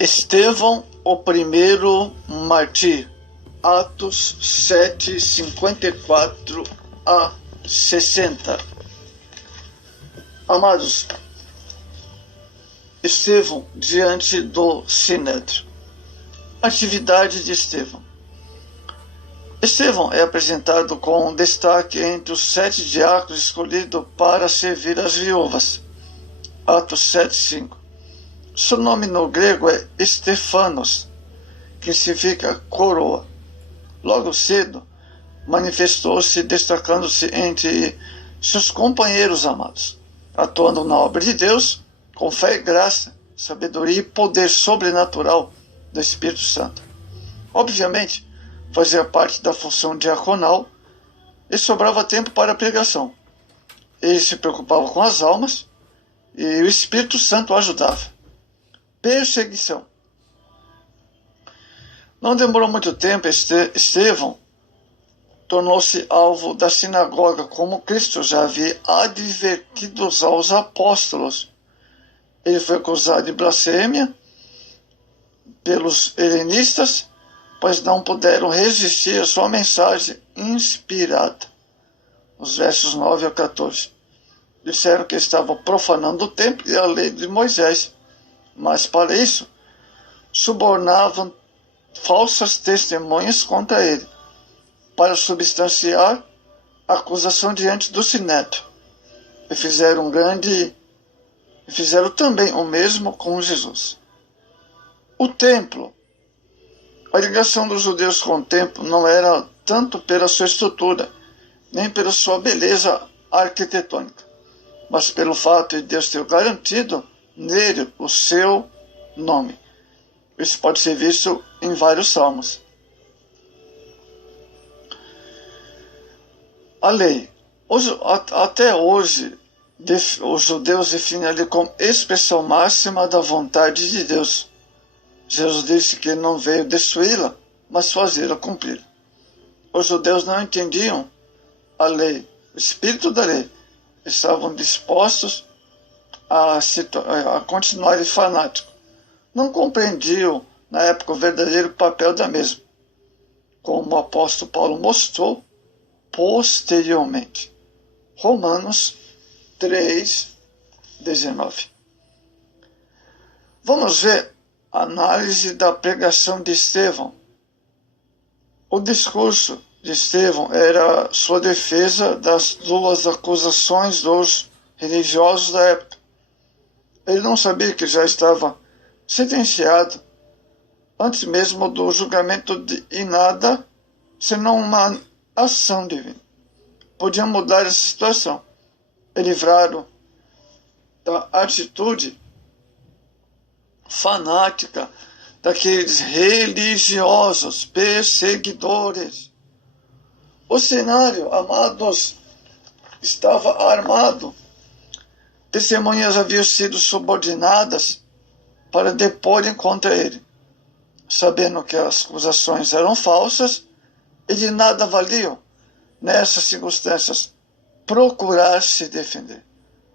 Estevão, o primeiro mártir, Atos 7, 54 a 60. Amados, Estevão diante do Sinédrio. Atividade de Estevão. Estevão é apresentado com destaque entre os 7 diáconos escolhidos para servir as viúvas. Atos 7:5. Seu nome no grego é Estefanos, que significa coroa. Logo cedo, manifestou-se destacando-se entre seus companheiros amados, atuando na obra de Deus com fé e graça, sabedoria e poder sobrenatural do Espírito Santo. Obviamente, fazia parte da função diaconal e sobrava tempo para a pregação. Ele se preocupava com as almas e o Espírito Santo o ajudava. Perseguição. Não demorou muito tempo, Estevão tornou-se alvo da sinagoga, como Cristo já havia advertido aos apóstolos. Ele foi acusado de blasfêmia pelos helenistas, pois não puderam resistir à sua mensagem inspirada. Os versos 9 a 14. Disseram que estava profanando o templo e a lei de Moisés, mas para isso subornavam falsas testemunhas contra ele, para substanciar a acusação diante do Sinédrio. E fizeram também o mesmo com Jesus. O templo. A ligação dos judeus com o templo não era tanto pela sua estrutura, nem pela sua beleza arquitetônica, mas pelo fato de Deus ter garantido nele o seu nome. Isso pode ser visto em vários salmos. A lei. Até hoje, os judeus definem a lei como expressão máxima da vontade de Deus. Jesus disse que ele não veio destruí-la, mas fazê-la cumprir. Os judeus não entendiam a lei, o espírito da lei. Estavam dispostos a continuarem fanáticos. Não compreendiam, na época, o verdadeiro papel da mesma, como o apóstolo Paulo mostrou posteriormente. Romanos 3:19. Vamos ver a análise da pregação de Estevão. O discurso de Estevão era sua defesa das duas acusações dos religiosos da época. Ele não sabia que já estava sentenciado antes mesmo do julgamento e nada, senão uma ação divina, podia mudar essa situação e livrá-lo da atitude fanática daqueles religiosos perseguidores. O cenário, amados, estava armado. Testemunhas haviam sido subordinadas para deporem contra ele, sabendo que as acusações eram falsas e de nada valiam, nessas circunstâncias, procurar se defender.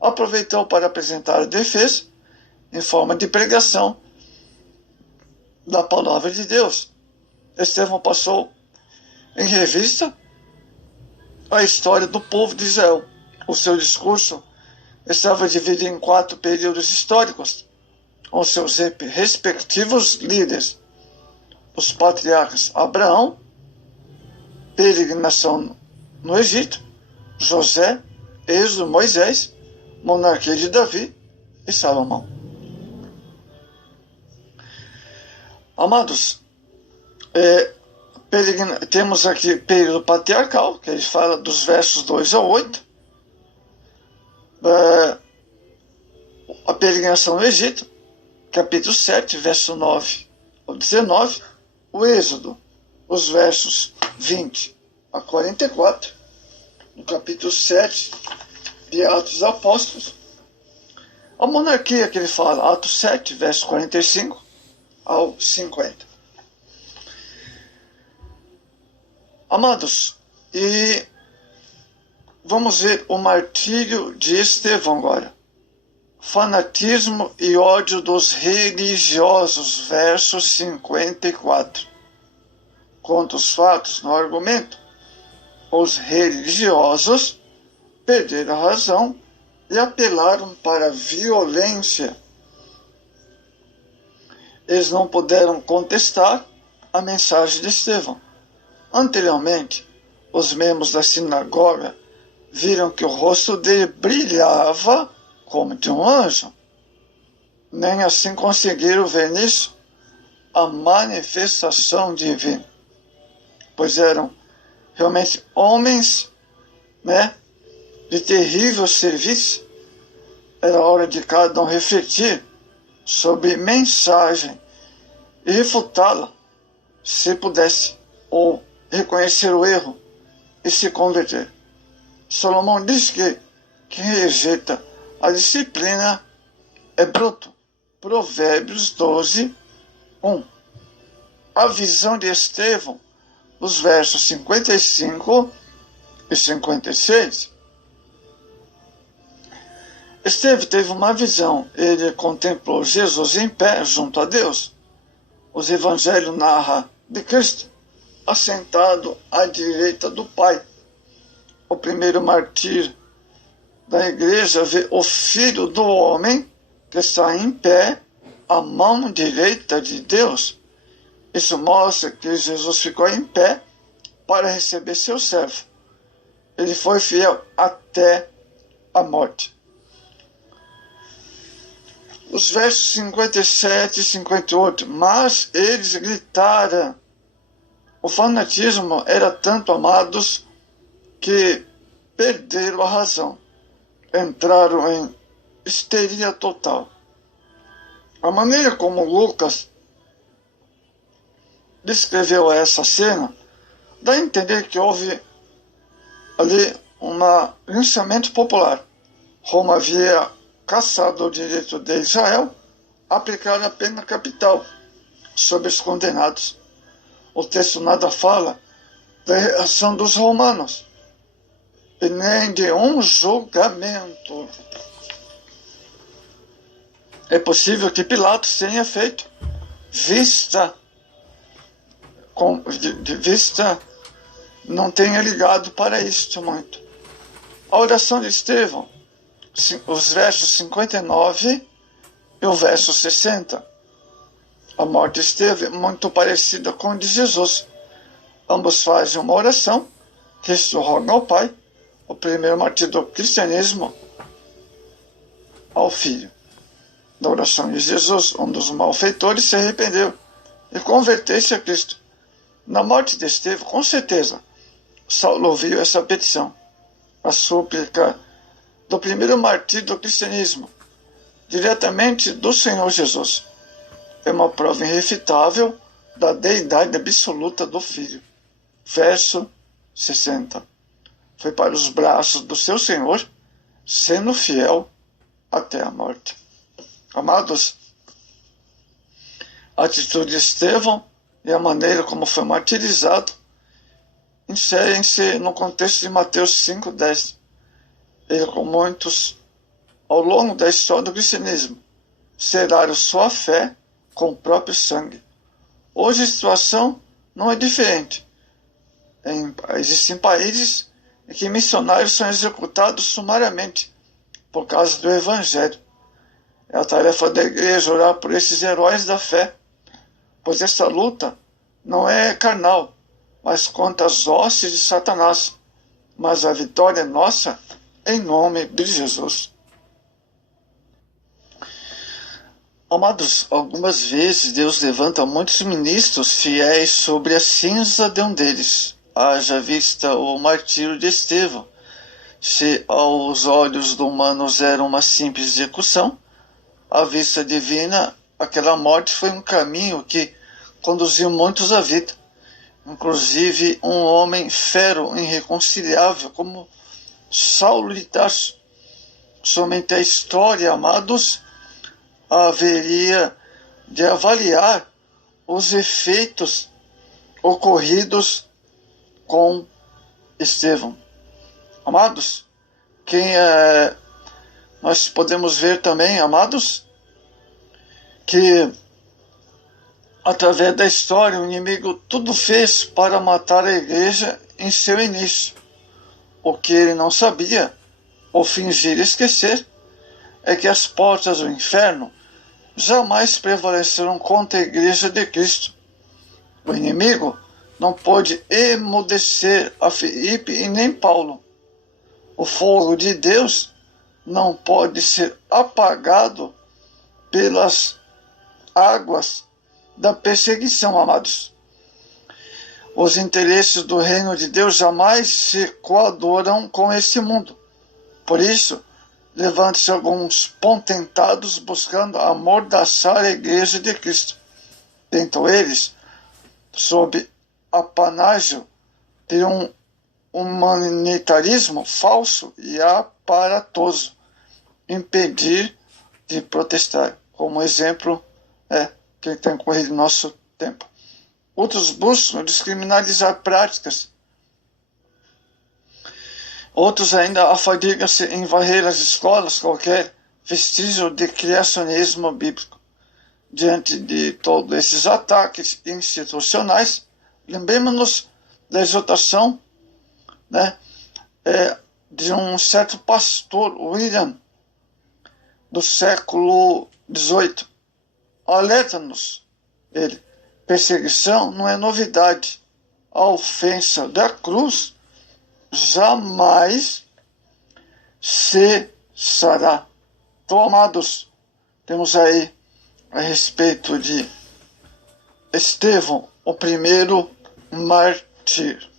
Aproveitou para apresentar a defesa em forma de pregação da palavra de Deus. Estevão passou em revista a história do povo de Israel. O seu discurso estava dividido em 4 períodos históricos, com seus respectivos líderes: os patriarcas Abraão, peregrinação no Egito, José, Êxodo, Moisés, monarquia de Davi e Salomão. Amados, temos aqui o período patriarcal, que ele fala dos versos 2 a 8, a peregrinação no Egito, capítulo 7, verso 9 ao 19, o Êxodo, os versos 20 a 44, no capítulo 7 de Atos dos Apóstolos, a monarquia que ele fala, Atos 7, verso 45 ao 50. Amados, e vamos ver o martírio de Estevão agora. fanatismo e ódio dos religiosos, verso 54. Contra os fatos no argumento, os religiosos perderam a razão e apelaram para a violência. Eles não puderam contestar a mensagem de Estevão. Anteriormente, os membros da sinagoga viram que o rosto dele brilhava como de um anjo. Nem assim conseguiram ver nisso a manifestação divina, pois eram realmente homens, de terrível serviço. Era hora de cada um refletir sobre mensagem e refutá-la, se pudesse, ou reconhecer o erro e se converter. Salomão diz que quem rejeita a disciplina é bruto. Provérbios 12, 1. A visão de Estevão, os versos 55 e 56. Estevão teve uma visão. Ele contemplou Jesus em pé junto a Deus. Os evangelhos narram de Cristo assentado à direita do Pai. O primeiro mártir da igreja vê o Filho do Homem que está em pé à mão direita de Deus. Isso mostra que Jesus ficou em pé para receber seu servo. Ele foi fiel até a morte. Os versos 57 e 58. Mas eles gritaram. O fanatismo era tanto, amados, que perderam a razão. Entraram em histeria total. A maneira como Lucas descreveu essa cena dá a entender que houve ali um linchamento popular. Roma havia caçado o direito de Israel a aplicar a pena capital sobre os condenados. O texto nada fala da reação dos romanos e nem de um julgamento. É possível que Pilatos tenha feito não tenha ligado para isto muito. A oração de Estevão, os versos 59 e o verso 60. A morte de Estevão é muito parecida com a de Jesus. Ambos fazem uma oração, Cristo roga ao Pai, o primeiro martírio do cristianismo, ao Filho. Da oração de Jesus, um dos malfeitores se arrependeu e converteu-se a Cristo. Na morte de Estevão, com certeza, Saulo ouviu essa petição, a súplica do primeiro martírio do cristianismo, diretamente do Senhor Jesus. É uma prova irrefutável da deidade absoluta do Filho. Verso 60. Foi para os braços do seu Senhor, sendo fiel até a morte. Amados, a atitude de Estevão e a maneira como foi martirizado inserem-se no contexto de Mateus 5,10. Ele, com muitos, ao longo da história do cristianismo, selaram sua fé com o próprio sangue. Hoje a situação não é diferente. Existem países em que missionários são executados sumariamente por causa do Evangelho. É a tarefa da igreja orar por esses heróis da fé, pois essa luta não é carnal, mas contra as hostes de Satanás. Mas a vitória é nossa, em nome de Jesus. Amados, algumas vezes Deus levanta muitos ministros fiéis sobre a cinza de um deles. Haja vista o martírio de Estevão. Se aos olhos do humanos era uma simples execução, à vista divina, aquela morte foi um caminho que conduziu muitos à vida. Inclusive um homem fero, irreconciliável, como Saulo de Tarso. Somente a história, amados, haveria de avaliar os efeitos ocorridos com Estevão. Amados, quem nós podemos ver também, amados, que através da história o inimigo tudo fez para matar a igreja em seu início. O que ele não sabia, ou fingir esquecer, é que as portas do inferno jamais prevaleceram contra a igreja de Cristo. O inimigo não pôde emudecer a Filipe e nem Paulo. O fogo de Deus não pode ser apagado pelas águas da perseguição, amados. Os interesses do reino de Deus jamais se coadunam com esse mundo. Por isso, levante-se alguns potentados buscando amordaçar a igreja de Cristo. Tentam eles, sob apanágio de um humanitarismo falso e aparatoso, impedir de protestar. Como exemplo, que tem corrido nosso tempo. Outros buscam descriminalizar práticas. Outros ainda afadigam-se em varrer as escolas qualquer vestígio de criacionismo bíblico. Diante de todos esses ataques institucionais, lembremos-nos da exortação, de um certo pastor, William, do século XVIII. Alerta-nos, ele, perseguição não é novidade. A ofensa da cruz jamais cessará. Então, amados, temos aí a respeito de Estevão, o primeiro mártir.